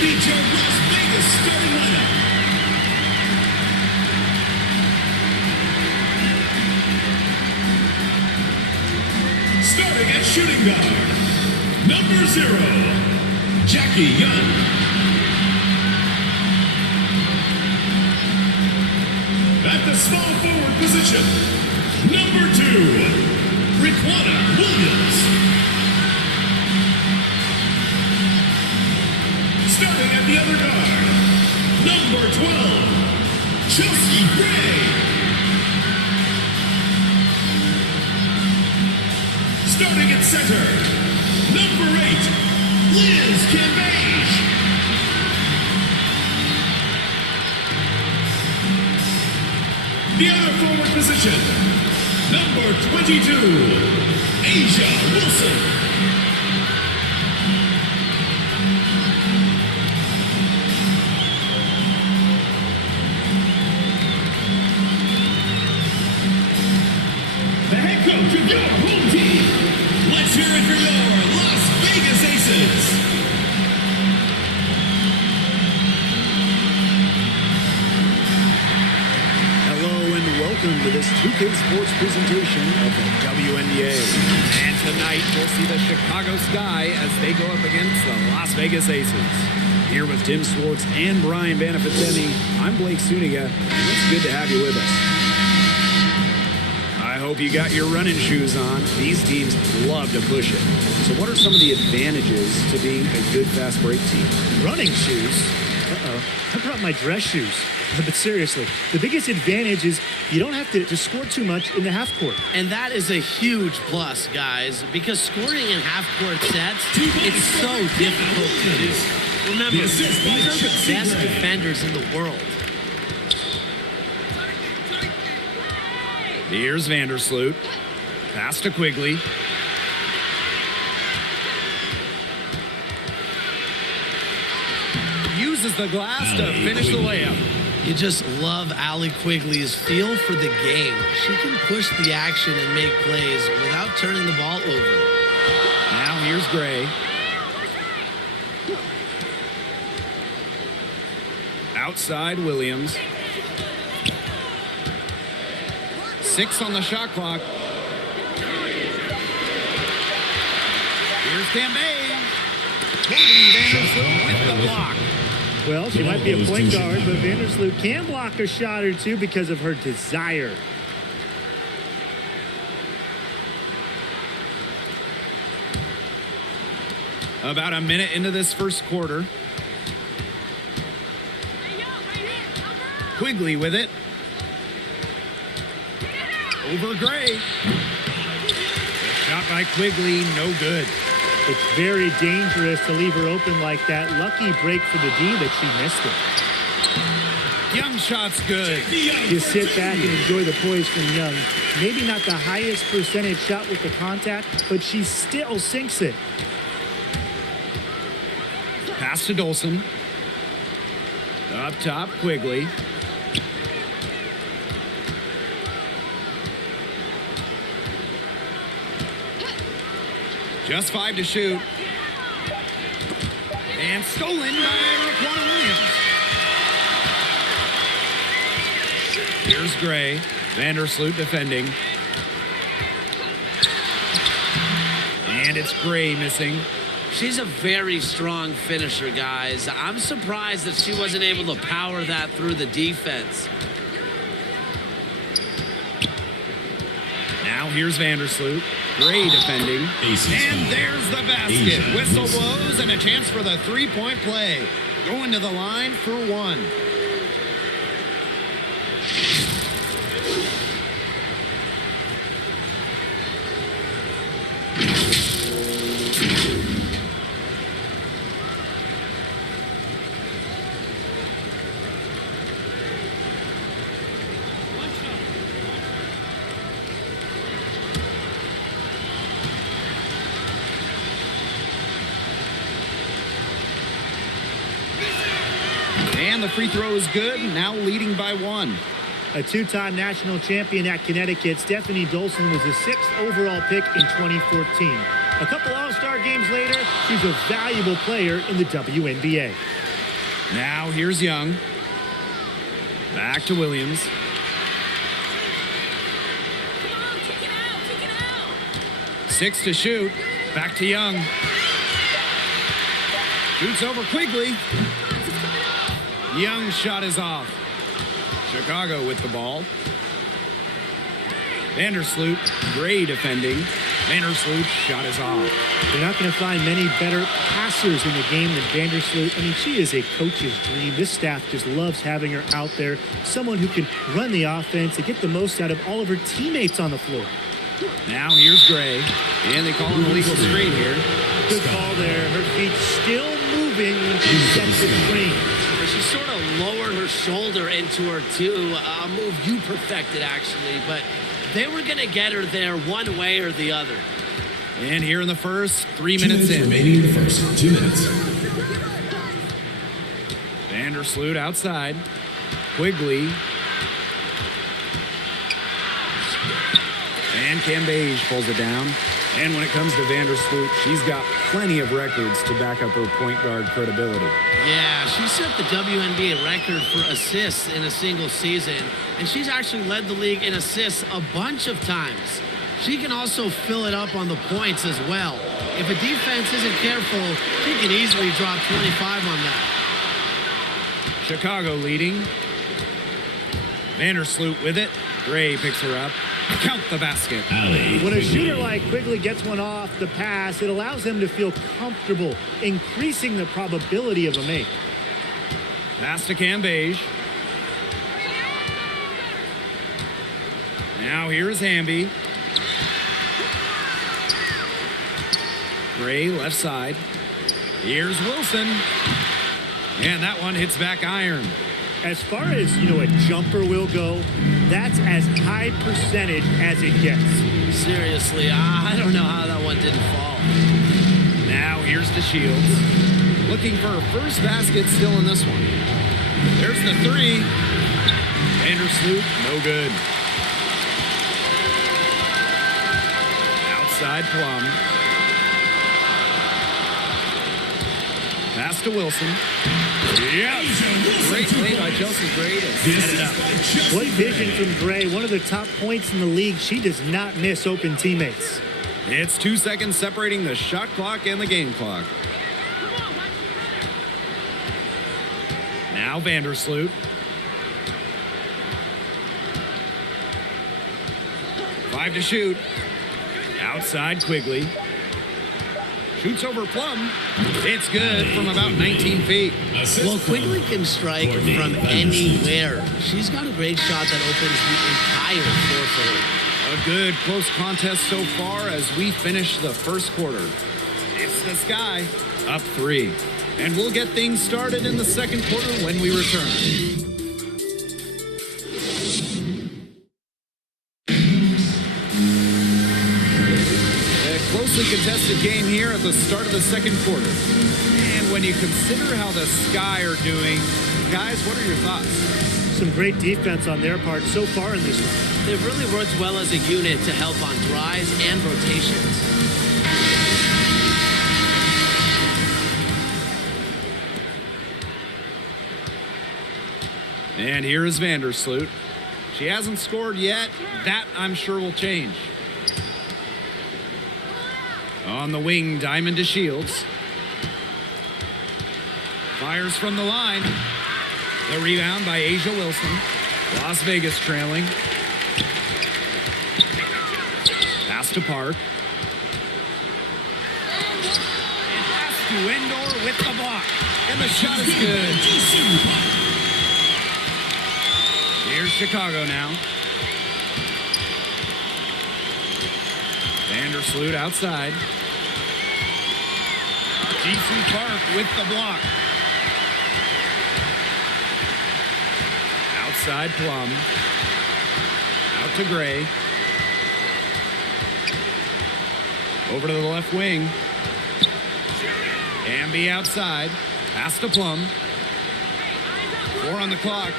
meet your Las Vegas starting lineup. Starting at shooting guard, number 0, Jackie Young. At the small forward position, number 2, Riquana Williams. Starting at the other guard, number 12, Chelsea Gray. Starting at center, number 8, Liz Cambage. The other forward position, number 22, Asia Wilson. The head coach of your home team. Let's hear it for your Las Vegas Aces. Hello and welcome to this 2K Sports presentation of the WNBA. And tonight we'll see the Chicago Sky as they go up against the Las Vegas Aces. Here with Tim Swartz and Brian Banafitemi, I'm Blake Suniga, and it's good to have you with us. I hope you got your running shoes on. These teams love to push it. So what are some of the advantages to being a good fast break team? Running shoes? Uh-oh. I brought my dress shoes. But seriously, the biggest advantage is you don't have to score too much in the half court. And that is a huge plus, guys, because scoring in half-court sets, it's so difficult to do. Remember, these are the best defenders in the world. Here's Vandersloot. Pass to Quigley. Uses the glass to finish the layup. You just love Allie Quigley's feel for the game. She can push the action and make plays without turning the ball over. Now here's Gray. Outside Williams. 6 on the shot clock. Here's Cambage. Vandersloot with the block. Well, she might be a point guard, but Vandersloot can block a shot or two because of her desire. About a minute into this first quarter. Quigley with it. Over Gray. Shot by Quigley, no good. It's very dangerous to leave her open like that. Lucky break for the D that she missed it. Young shot's good. Just sit back and enjoy the poise from Young. Maybe not the highest percentage shot with the contact, but she still sinks it. Pass to Dolson. Up top, Quigley. Just 5 to shoot. And stolen by Riquana Williams. Here's Gray. Vandersloot defending. And it's Gray missing. She's a very strong finisher, guys. I'm surprised that she wasn't able to power that through the defense. Now here's Vandersloot. Gray defending. And there's the basket. Whistle blows and a chance for the three-point play. Going to the line for 1. And the free throw is good, now leading by 1. A two-time national champion at Connecticut, Stephanie Dolson was the 6th overall pick in 2014. A couple All-Star games later, she's a valuable player in the WNBA. Now here's Young. Back to Williams. Come on, kick it out, kick it out. 6 to shoot. Back to Young. Shoots over Quigley. Young's shot is off. Chicago with the ball. Vandersloot, Gray defending. Vandersloot's shot is off. They're not going to find many better passers in the game than Vandersloot. I mean, she is a coach's dream. This staff just loves having her out there. Someone who can run the offense and get the most out of all of her teammates on the floor. Now here's Gray. And they call an illegal straight here. Good call there. Her feet still moving when she sets the screen. She sort of lowered her shoulder into her, too. A move you perfected, actually. But they were going to get her there one way or the other. And here in the first, 3 2 minutes in. remaining in the first. 2 minutes. Vandersloot outside. Quigley. And Cambage pulls it down. And when it comes to Vandersloot, she's got plenty of records to back up her point guard credibility. Yeah, she set the WNBA record for assists in a single season, and she's actually led the league in assists a bunch of times. She can also fill it up on the points as well. If a defense isn't careful, she can easily drop 25 on that. Chicago leading. Vandersloot with it. Gray picks her up. Count the basket. When a shooter like Quigley gets one off the pass, it allows them to feel comfortable, increasing the probability of a make. Pass to Cambage. Now here's Hamby. Gray left side. Here's Wilson. And that one hits back iron. As far as, a jumper will go, that's as high percentage as it gets. Seriously, I don't know how that one didn't fall. Now here's the Shields. Looking for her first basket still in this one. There's the three. Vandersloot, no good. Outside Plum. Pass to Wilson. Yes! Great play by Chelsea Gray to set it up. What vision from Gray, one of the top points in the league. She does not miss open teammates. It's 2 seconds separating the shot clock and the game clock. Now Vandersloot. Five to shoot. Outside Quigley. Shoots over Plum. It's good from about 19 feet. Well, Quigley can strike from anywhere. She's got a great shot that opens the entire floor for her. A good close contest so far as we finish the first quarter. It's the Sky up 3. And we'll get things started in the second quarter when we return. Closely contested game here at the start of the second quarter. And when you consider how the Sky are doing, guys, what are your thoughts? Some great defense on their part so far in this one. They've really worked well as a unit to help on drives and rotations. And here is Vandersloot. She hasn't scored yet. That, I'm sure, will change. On the wing, Diamond to Shields. Fires from the line. The rebound by Asia Wilson. Las Vegas trailing. Pass to Park. And pass to Endor with the block. And the shot is good. Here's Chicago now. Vandersloot outside. Jisoo Park with the block. Outside Plum. Out to Gray. Over to the left wing. Amby outside. Pass to Plum. 4 on the clock.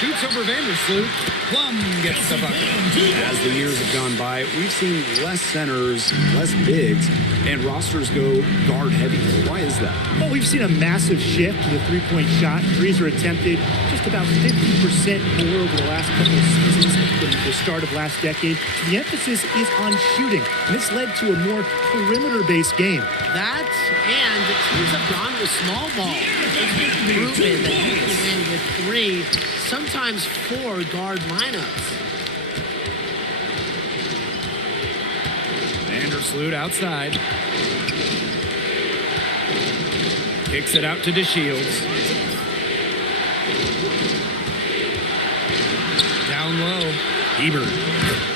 Shoots over Vandersloot. Plum gets the bucket. As the years have gone by, we've seen less centers, less bigs, and rosters go guard heavy. Why is that? Well, we've seen a massive shift to the three-point shot. Threes are attempted just about 50% more over the last couple of seasons than the start of last decade. So the emphasis is on shooting, and this led to a more perimeter-based game. That, and teams have gone with small ball. It's been proven that you can win with 3, sometimes 4 guard lineups. Vandersloot outside. Kicks it out to DeShields. Down low. Hebert.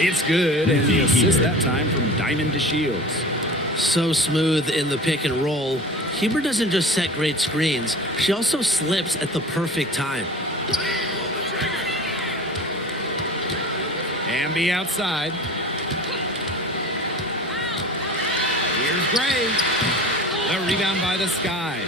It's good, and the assist that time from Diamond DeShields. So smooth in the pick and roll. Hebert doesn't just set great screens, she also slips at the perfect time. Amby outside. Here's Gray. The rebound by the Sky.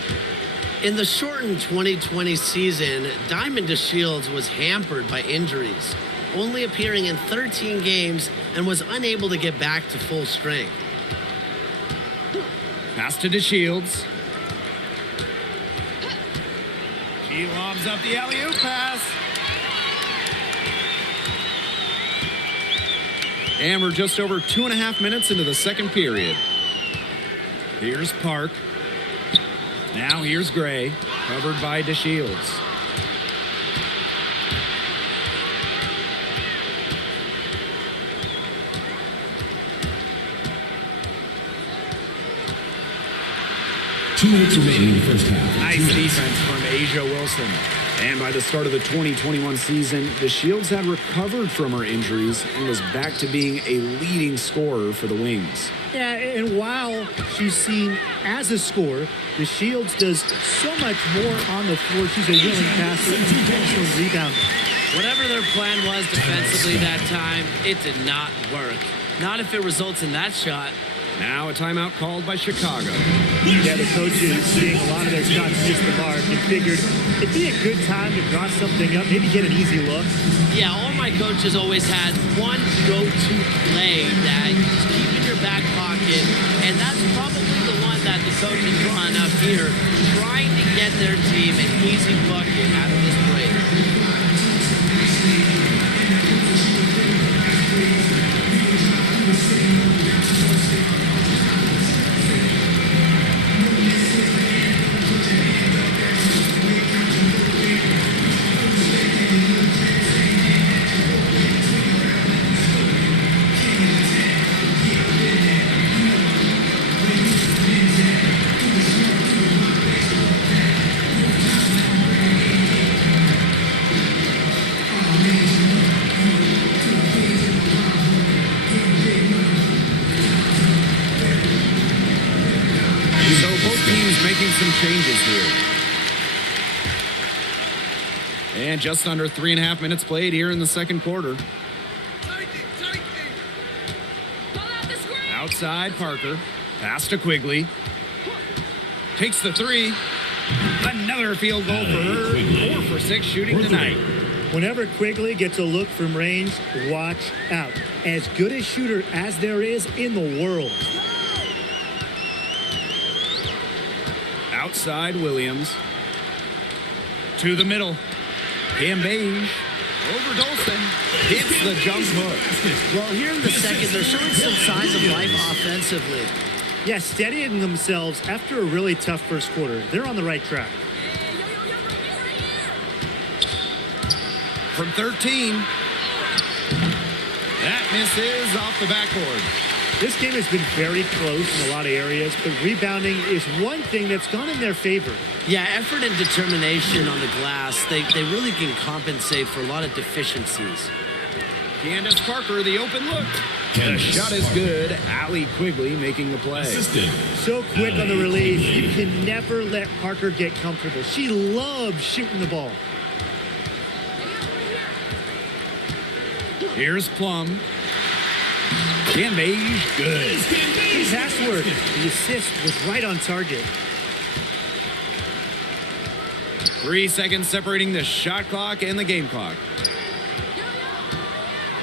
In the shortened 2020 season, Diamond DeShields was hampered by injuries, only appearing in 13 games and was unable to get back to full strength. Pass to DeShields. She lobs up the alley-oop pass. And we're just over 2.5 minutes into the second period. Here's Park. Now here's Gray, covered by DeShields. Two minutes remaining in the first half. Nice defense from Asia Wilson. And by the start of the 2021 season, DeShields had recovered from her injuries and was back to being a leading scorer for the Wings. Yeah, and while she's seen as a scorer, DeShields does so much more on the floor. She's a willing passer and an excellent rebounder. Whatever their plan was defensively that time, it did not work. Not if it results in that shot. Now a timeout called by Chicago. Yeah, the coaches seeing a lot of their shots miss the mark and figured it'd be a good time to draw something up, maybe get an easy look. Yeah, all my coaches always had one go-to play that you just keep in your back pocket, and that's probably the one that the coach is drawing up here, trying to get their team an easy bucket out of this break. Some changes here. And just under 3.5 minutes played here in the second quarter. Outside Parker. Pass to Quigley. Takes the 3. Another field goal for her. 4 for 6 shooting tonight. Whenever Quigley gets a look from range, watch out. As good a shooter as there is in the world. Outside Williams. To the middle. Cam Beige. Over Dolson. Hits the jump hook. Well, here in the second, they're showing some signs of life offensively. Yeah, steadying themselves after a really tough first quarter. They're on the right track. From 13. That misses off the backboard. This game has been very close in a lot of areas, but rebounding is one thing that's gone in their favor. Yeah, effort and determination on the glass, they really can compensate for a lot of deficiencies. Candace Parker, the open look. The shot is good. Allie Quigley making the play. So quick on the release. You can never let Parker get comfortable. She loves shooting the ball. Here's Plum. Cam Beige, good. Good pass work. The assist was right on target. 3 seconds separating the shot clock and the game clock.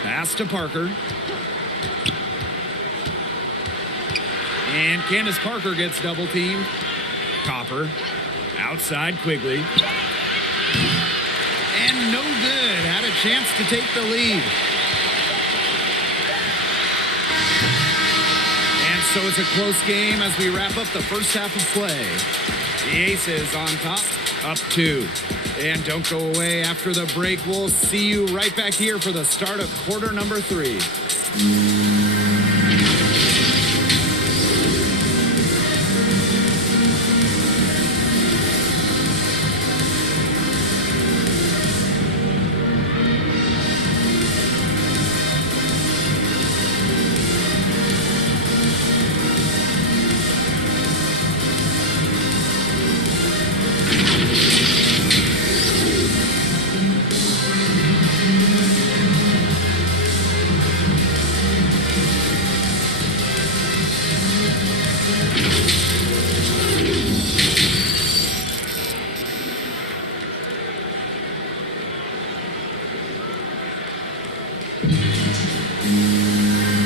Pass to Parker. And Candace Parker gets double teamed. Copper. Outside Quigley. And no good. Had a chance to take the lead. And so it's a close game as we wrap up the first half of play. The Aces on top, up 2. And don't go away after the break. We'll see you right back here for the start of quarter number 3.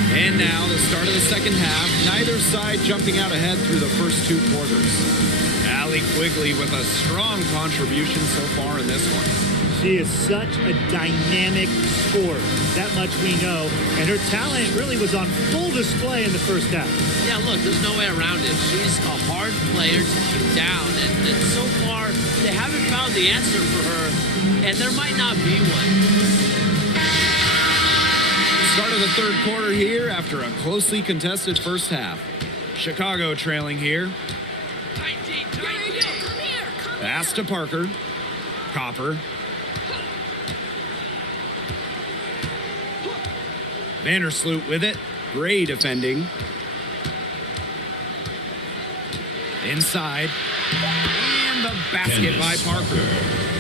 And now the start of the second half. Neither side jumping out ahead through the first 2 quarters. Allie Quigley with a strong contribution so far in this one. She is such a dynamic scorer. That much we know. And her talent really was on full display in the first half. Yeah, look, there's no way around it. She's a hard player to keep down. And so far, they haven't found the answer for her. And there might not be one. Start of the third quarter here after a closely contested first half. Chicago trailing here. Pass to Parker. Copper. Vandersloot with it. Gray defending. Inside. And the basket by Parker.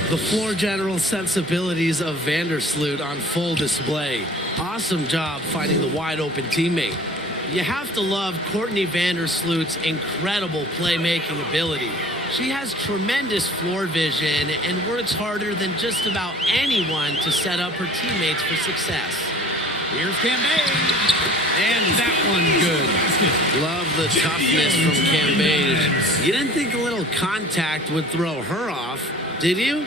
The floor general sensibilities of Vandersloot on full display. Awesome job finding the wide open teammate. You have to love Courtney Vandersloot's incredible playmaking ability. She has tremendous floor vision and works harder than just about anyone to set up her teammates for success. Here's Cambage. And that one good. Love the toughness from Cambage. You didn't think a little contact would throw her off, did you?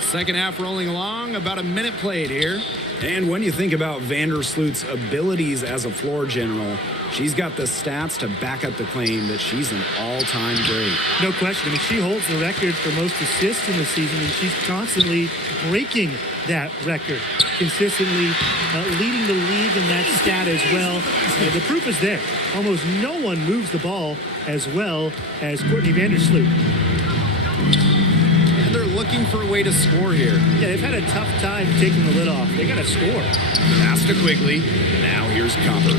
Second half rolling along, about a minute played here. And when you think about Vandersloot's abilities as a floor general, she's got the stats to back up the claim that she's an all-time great. No question. I mean, she holds the record for most assists in the season, and she's constantly breaking that record, consistently leading the league in that stat as well. The proof is there. Almost no one moves the ball as well as Courtney Vandersloot. And they're looking for a way to score here. Yeah, they've had a tough time taking the lid off. They got to score. Pass to Quigley. Now here's Copper.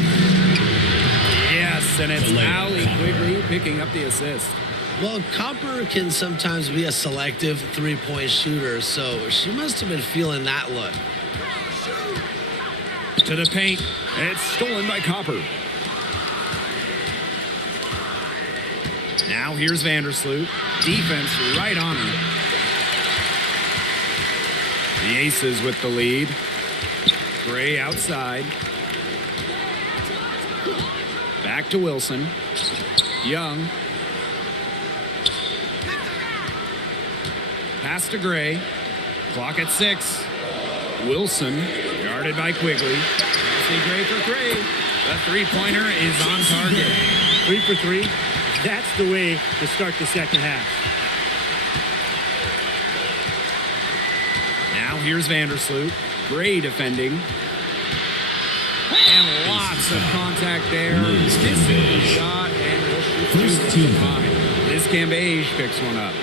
Yes, and it's Allie Quigley picking up the assist. Well, Copper can sometimes be a selective three-point shooter, so she must have been feeling that look. To the paint. It's stolen by Copper. Now here's Vandersloot. Defense right on her. The Aces with the lead. Gray outside. Back to Wilson. Young. Pass to Gray. Clock at 6. Wilson guarded by Quigley. See Gray for Gray. The three-pointer is on target. 3 for 3. That's the way to start the second half. Now here's Vandersloot. Gray defending. And lots of contact there. Misses the shot and will shoot 2 from behind. This Cambage picks one up.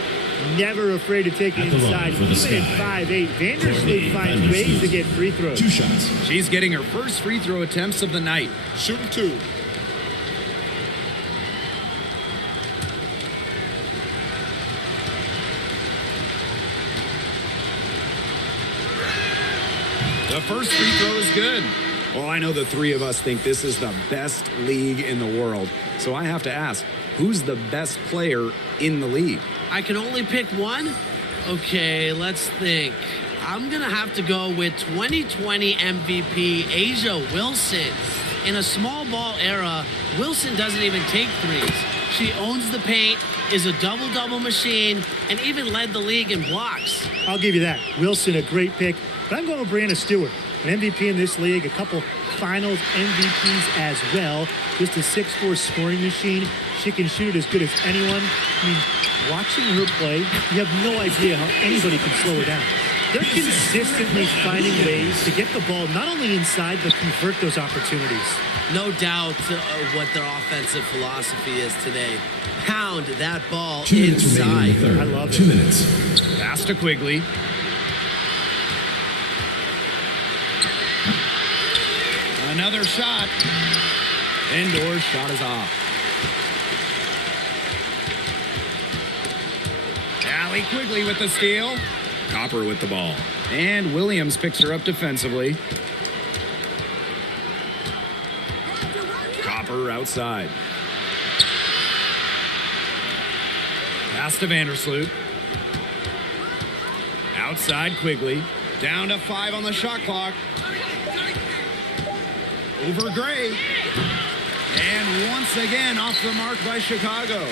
Never afraid to take it inside. Even at 5'8", Vandersloot finds ways to get free throws. 2 shots. She's getting her first free throw attempts of the night. Shooting 2. The first free throw is good. Well, I know the three of us think this is the best league in the world. So I have to ask, who's the best player in the league? I can only pick one? Okay, let's think. I'm going to have to go with 2020 MVP Asia Wilson. In a small ball era, Wilson doesn't even take threes. She owns the paint, is a double-double machine, and even led the league in blocks. I'll give you that. Wilson, a great pick. But I'm going with Brianna Stewart, an MVP in this league, a couple finals MVPs as well. Just a 6'4" scoring machine. She can shoot it as good as anyone. I mean, watching her play, you have no idea how anybody can slow her down. They're consistently finding ways to get the ball not only inside, but convert those opportunities. No doubt what their offensive philosophy is today. Pound that ball 2 minutes remaining in inside. the third. I love it. 2 minutes. Pass to Quigley. Another shot. Indoor shot is off. Allie Quigley with the steal. Copper with the ball. And Williams picks her up defensively. Copper outside. Pass to Vandersloot. Outside Quigley. Down to 5 on the shot clock. Over Gray. And once again off the mark by Chicago.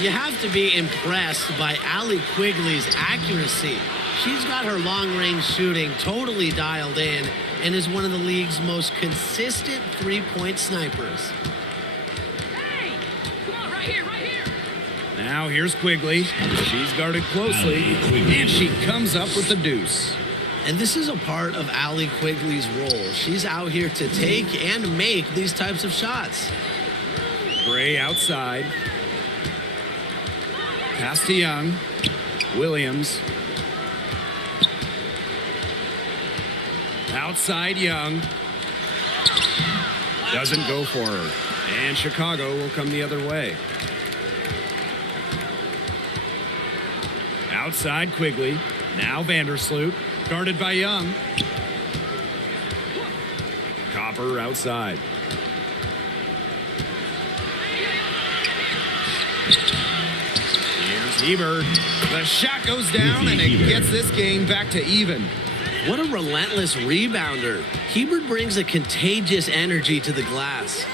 You have to be impressed by Allie Quigley's accuracy. She's got her long-range shooting totally dialed in and is one of the league's most consistent three-point snipers. Hey! Come on, right here, right here! Now here's Quigley. She's guarded closely, and she comes up with the deuce. And this is a part of Allie Quigley's role. She's out here to take and make these types of shots. Gray outside. Pass to Young. Williams. Outside Young. Doesn't go for her. And Chicago will come the other way. Outside Quigley. Now Vandersloot. Guarded by Young. Copper outside. Here's Hebert. The shot goes down and it gets this game back to even. What a relentless rebounder. Hebert brings a contagious energy to the glass.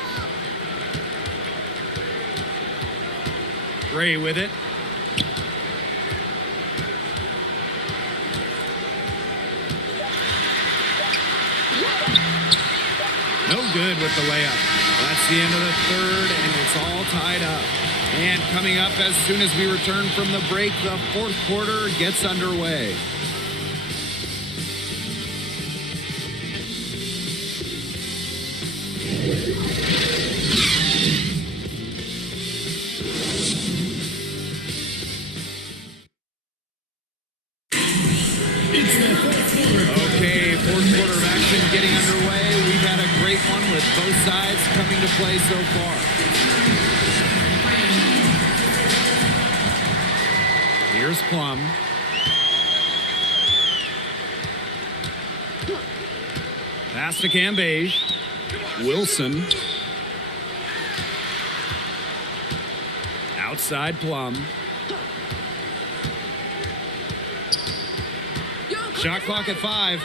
Gray with it. No good with the layup. That's the end of the third, and it's all tied up. And coming up as soon as we return from the break, the fourth quarter gets underway. It's the fourth quarter. Okay, fourth quarter of action getting underway. We've had a great one with both sides coming to play so far. Here's Plum. Pass to Cambage. Wilson. Outside Plum. Shot clock at 5.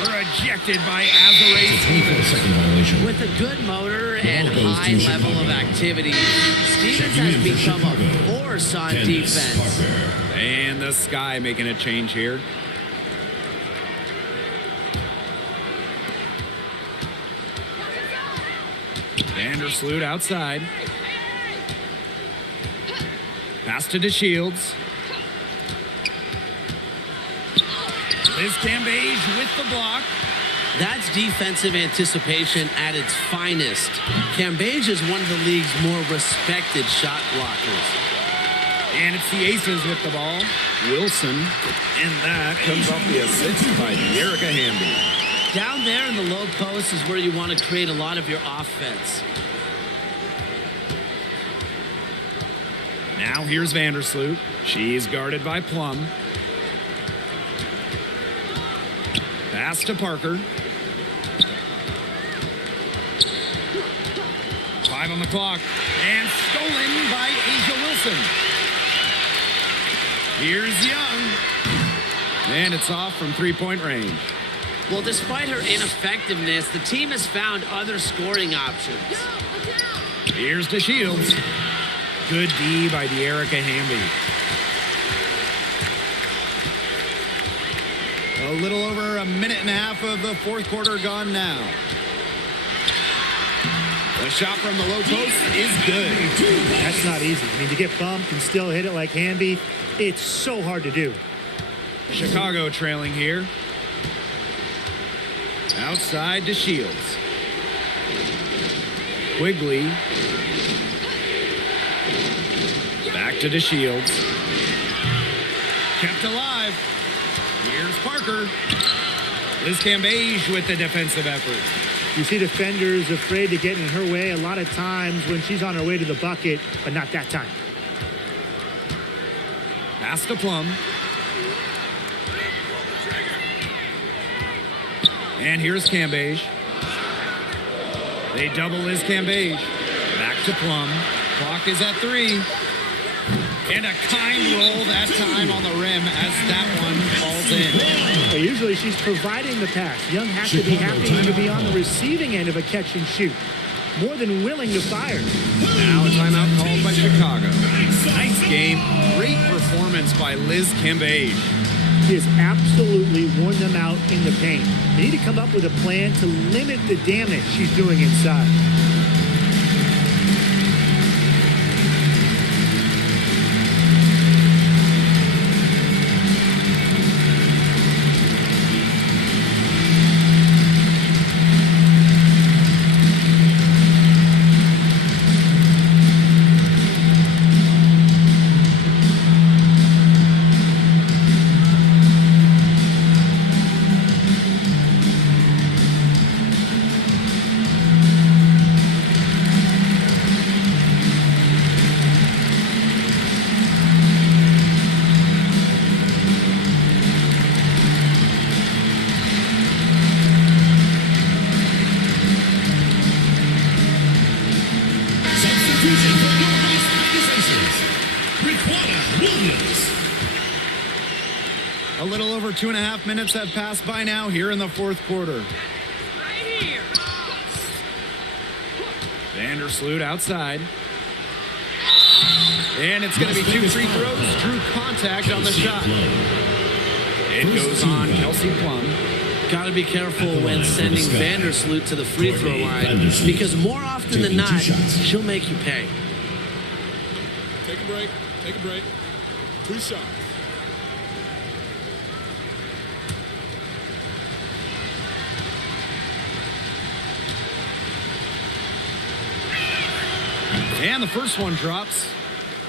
Rejected by Azare. 24-second violation. With a good motor and Ball goes high to level Chicago. of activity, Stevens Checking has in for become a Chicago. force on Dennis defense. Parker. And the Sky making a change here. Vandersloot outside. Pass to DeShields. Liz Cambage with the block. That's defensive anticipation at its finest. Cambage is one of the league's more respected shot blockers. And it's the Aces with the ball. Wilson. And that comes off the assist by Erica Hamby. Down there in the low post is where you want to create a lot of your offense. Now here's Vandersloot. She's guarded by Plum. Pass to Parker. 5 on the clock. And stolen by Asia Wilson. Here's Young. And it's off from three-point range. Well, despite her ineffectiveness, the team has found other scoring options. Here's to Shields. Good D by De'Erica Hamby. A little over a minute and a half of the fourth quarter gone now. The shot from the low post is good. That's not easy. I mean, to get bumped and still hit it like Hamby, it's so hard to do. Chicago trailing here. Outside to Shields. Quigley. Back to DeShields. Kept alive. Here's Parker. Liz Cambage with the defensive effort. You see defenders afraid to get in her way a lot of times when she's on her way to the bucket, but not that time. Pass to Plum. And here's Cambage. They double Liz Cambage. Back to Plum. Clock is at 3. And a kind roll that time on the rim as that one falls in. Well, usually she's providing the pass. Young has to be happy to be on the receiving end of a catch and shoot. More than willing to fire. Now a timeout called by Chicago. Nice game. Great performance by Liz Cambage. She has absolutely worn them out in the paint. They need to come up with a plan to limit the damage she's doing inside. A little over 2.5 minutes have passed by now here in the fourth quarter. Right here. Vandersloot outside. And it's going to be 2 free throws. Drew contact on the shot. It goes on Kelsey Plum. Got to be careful when sending Vandersloot to the free throw line because more often than not, she'll make you pay. Take a break. Take a break. 2 shots. And the first one drops.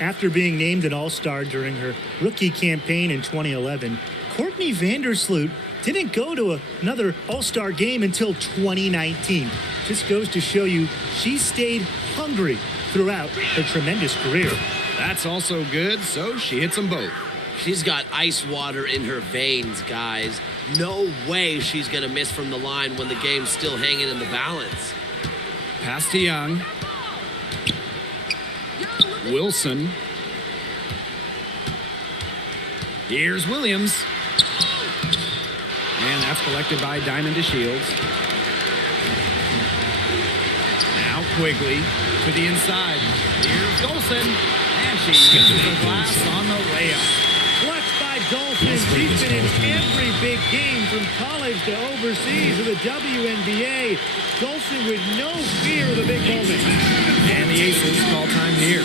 After being named an All-Star during her rookie campaign in 2011, Courtney Vandersloot didn't go to another All-Star game until 2019. Just goes to show you she stayed hungry throughout her tremendous career. That's also good, so she hits them both. She's got ice water in her veins, guys. No way she's going to miss from the line when the game's still hanging in the balance. Pass to Young. Wilson. Here's Williams. And that's collected by Diamond DeShields. Now Quigley to the inside. Here's Golson. And she misses the glass on the layup. Clutched by Golson. She's been in every big game from college to overseas to the WNBA. Golson with no fear of the big moment. And the Aces call time here.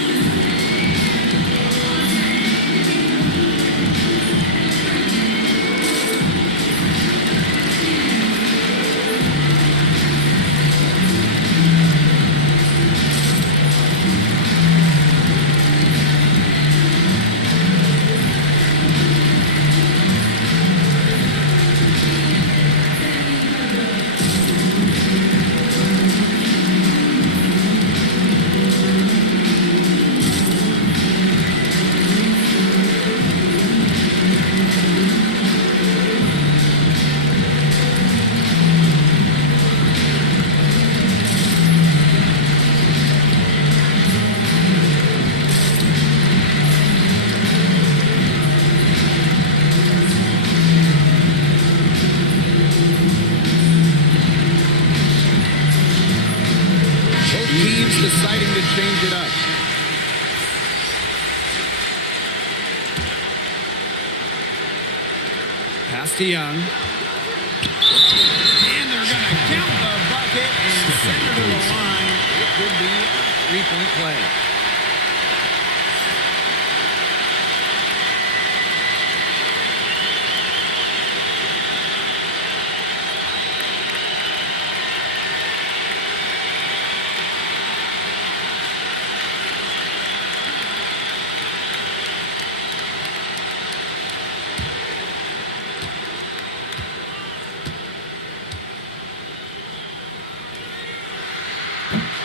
Both teams deciding to change it up. Pass to Young. And they're going to count the bucket and send her to the line. It would be a three-point play.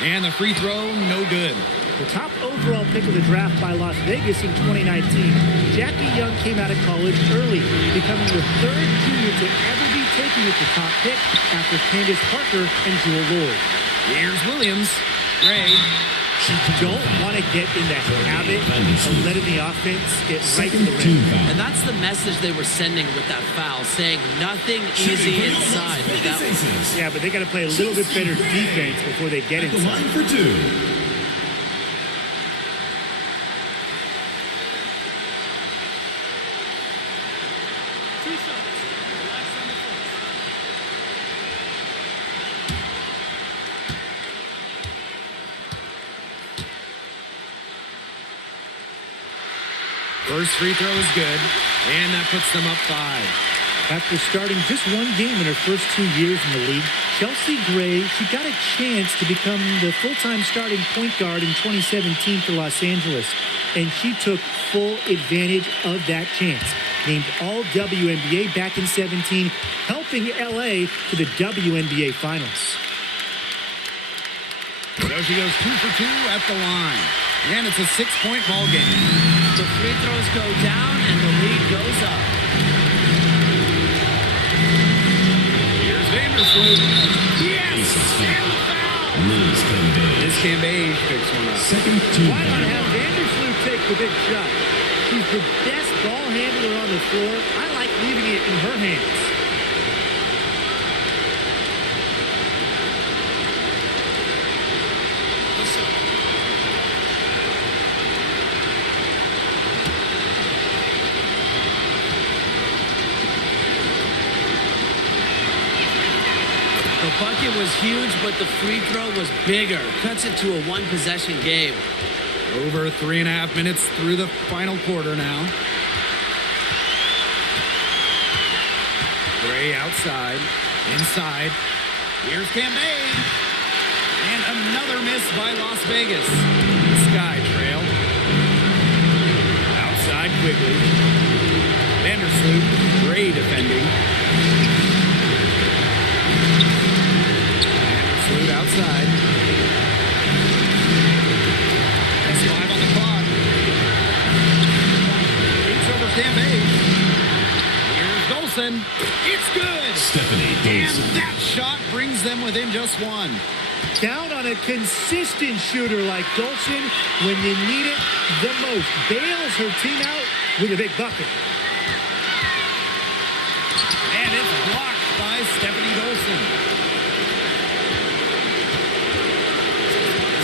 And the free throw, no good. The top overall pick of the draft by Las Vegas in 2019, Jackie Young came out of college early, becoming the third junior to ever be taken with the top pick after Candace Parker and Jewel Lord. Here's Williams. Gray. You don't want to get in the habit of letting the offense get right to the rim. And that's the message they were sending with that foul, saying nothing easy inside with that one. Yeah, but they got to play a little bit better defense before they get The line inside. for two. First free throw is good, and that puts them up 5. After starting just one game in her first 2 years in the league, Chelsea Gray, she got a chance to become the full-time starting point guard in 2017 for Los Angeles, and she took full advantage of that chance. Named All WNBA back in 17, helping LA to the WNBA Finals. So she goes 2 for 2 at the line. And it's a 6-point ball game. The free throws go down and the lead goes up. Here's Vandersloot. Yes! ACES And the foul! Liz Cambage picks one up. Second team. Why not have Vandersloot take the big shot? She's the best ball handler on the floor. I like leaving it in her hands. The bucket was huge, but the free throw was bigger. Cuts it to a one-possession game. Over 3.5 minutes through the final quarter now. Gray outside, inside. Here's Cambage. And another miss by Las Vegas. Sky trail. Outside quickly. Vandersloot, Gray defending. Vandersloot outside. That's 5 on the clock. It's over Cambage. Here's Dolson. It's good. Stephanie Dolson. And that shot brings them within just 1. Down on a consistent shooter like Dolson when you need it the most. Bails her team out with a big bucket. And it's blocked by Stephanie Dolson.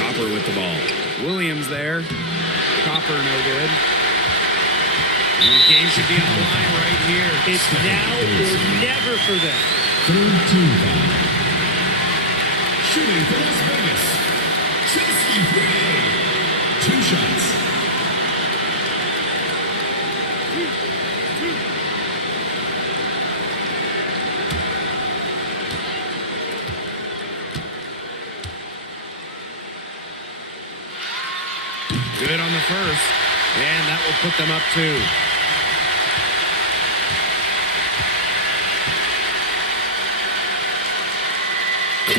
Copper with the ball. Williams there. Copper no good. And the game should be on the line right here. It's now or never for them. Third team foul. Shooting for Las Vegas. Chelsea Gray. 2 shots. Good on the first. And that will put them up 2.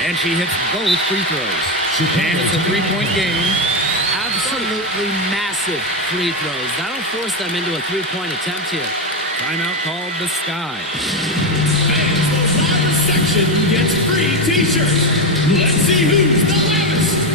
And she hits both free throws. And it's a 3-point game. Absolutely massive free throws. That'll force them into a 3-point attempt here. Timeout called the Sky. Fans, the loudest section gets free t-shirts. Let's see who's the loudest.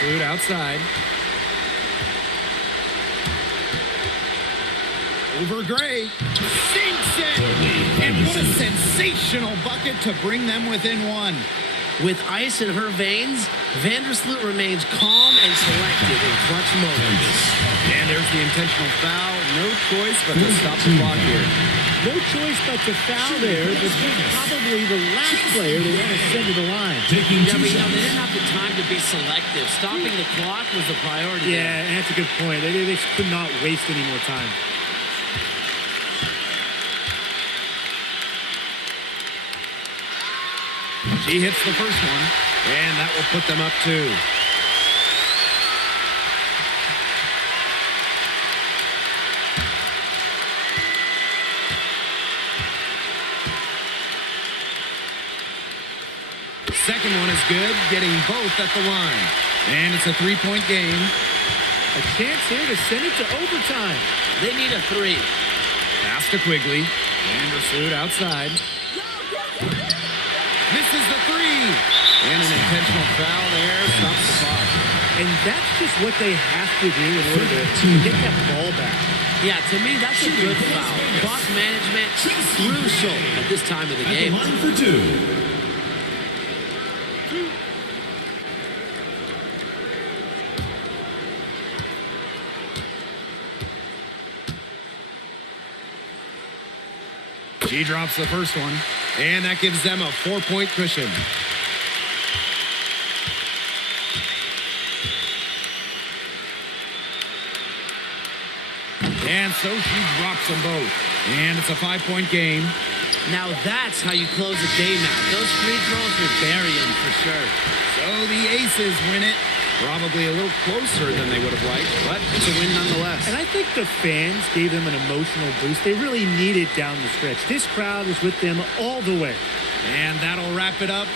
Vandersloot outside. Over Gray. Sinks it! And what a sensational bucket to bring them within one. With ice in her veins, Vandersloot remains calm and selective in clutch moments. And there's the intentional foul. No choice but to stop the clock here. No choice but to foul there, but she's probably the last player they want to send to the line. Yeah, but they didn't have the time to be selective. Stopping the clock was the priority. Yeah, and that's a good point. They could not waste any more time. She hits the first one, and that will put them up 2. Second one is good, getting both at the line. And it's a 3-point game. A chance here to send it to overtime. They need a 3. Pass to Quigley. Vandersloot outside. Misses the 3. And an intentional foul there. Stops the clock. And that's just what they have to do in order to get that ball back. Yeah, to me, that's a good foul. Clock management, crucial at this time of the game. Line for 2. She drops the first one, and that gives them a 4-point cushion. And so she drops them both. And it's a 5-point game. Now that's how you close a game out. Those free throws will bury them for sure. So the Aces win it. Probably a little closer than they would have liked, but it's a win nonetheless. And I think the fans gave them an emotional boost. They really needed down the stretch. This crowd was with them all the way. And that'll wrap it up.